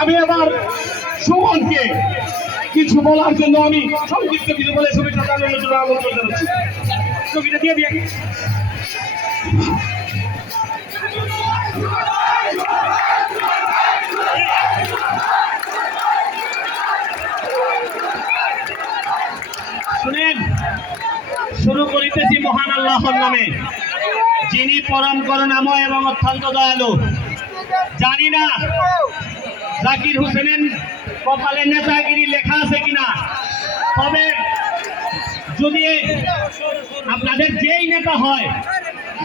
আমি এবার সুমনকে কিছু বলার জন্য আমি সংক্ষিপ্ত কিছু বলে ছবিটা চালানোর জন্য আমন্ত্রণ জানাচ্ছি ছবিটা দিয়ে দিয়ে শুনেন, শুরু করিতেছি মহান আল্লাহর নামে। যিনি পরম করুণাময় এবং অত্যন্ত দয়ালু, জানি না জাকির হোসেনের কপালে নেতাগিরি লেখা আছে কিনা, তবে যদি আপনাদের যেই নেতা হয়,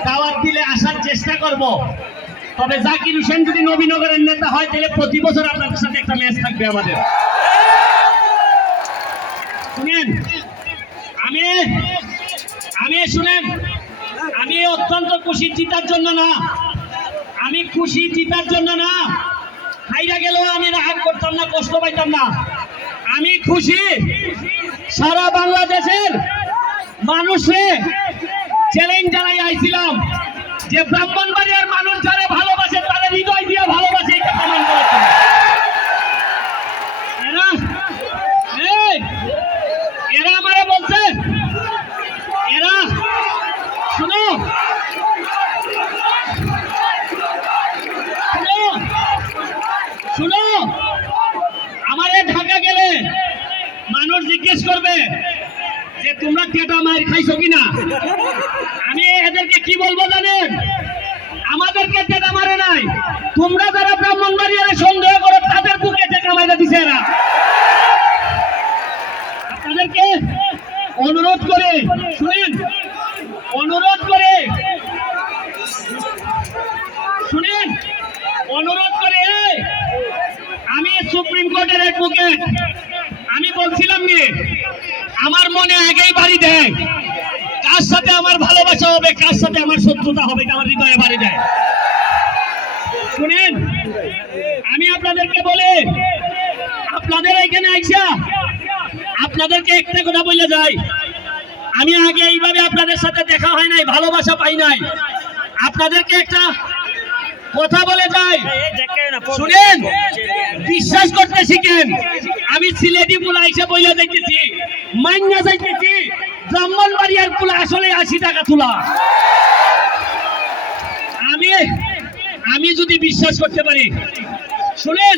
দাওয়াত দিলে আসার চেষ্টা করব। তবে জাকির হোসেন যদি নবীনগরের নেতা হয়, তাহলে প্রতি বছর আপনাদের সাথে একটা ম্যাচ থাকবে আমাদের। শুনেন, আমি আমি শুনেন আমি অত্যন্ত খুশি জিতার জন্য না। আমি খুশি জিতার জন্য না। হাইরা গেলেও আমি রাগ করতাম না, কষ্ট পাইতাম না। আমি খুশি সারা বাংলাদেশের মানুষে চ্যালেঞ্জ জানাই আইছিলাম যে ব্রাহ্মণবাড়িয়ার মানুষ যারা ভালোবাসে তারা হৃদয় দিয়ে ভালোবাসে এটা প্রমাণ করার জন্য। এরা এই, এরা আমারে বলছে এরা শুনো শুনো শুনো আমারে ঢাকা গেলে মানুষ জিজ্ঞেস করবে যে, তোমরা কেটা মার খাইছো কিনা? আমি এদেরকে কি বলব জানেন? আমাদেরকে টেকা মারে নাই। তোমরা যারা ব্রাহ্মণবাড়িয়ারে সন্দেহ করো, তাদের বুকে টেকা মাইরা দিছে এরা। আপনাদেরকে অনুরোধ করে, শুনেন, অনুরোধ করে, শুনেন, অনুরোধ করে, আমি সুপ্রিম কোর্টের অ্যাডভোকেট বলছিলাম নি আমার মনে আগেই বাড়ি দেয় কার সাথে আমার ভালোবাসা হবে কার সাথে আমার শত্রুতা হবে আমার হৃদয়ে বাড়ি দেয় শুনেন আমি আপনাদেরকে বলে আপনাদের এখানে আইসা আপনাদেরকে একটা কথা বলে যাই আমি আগে এইভাবে আপনাদের সাথে দেখা হয় নাই ভালোবাসা পাই নাই আপনাদেরকে একটা কথা বলে যাই শুনেন বিশ্বাস করতে শিখেন আমি সিলেটি পোলা এসে বইলে দেখতেছি মাইনা যাইতেছি ব্রাহ্মণবাড়িয়ার পোলা আসলে আশি টাকা তোলা। আমি আমি যদি বিশ্বাস করতে পারি, শুনেন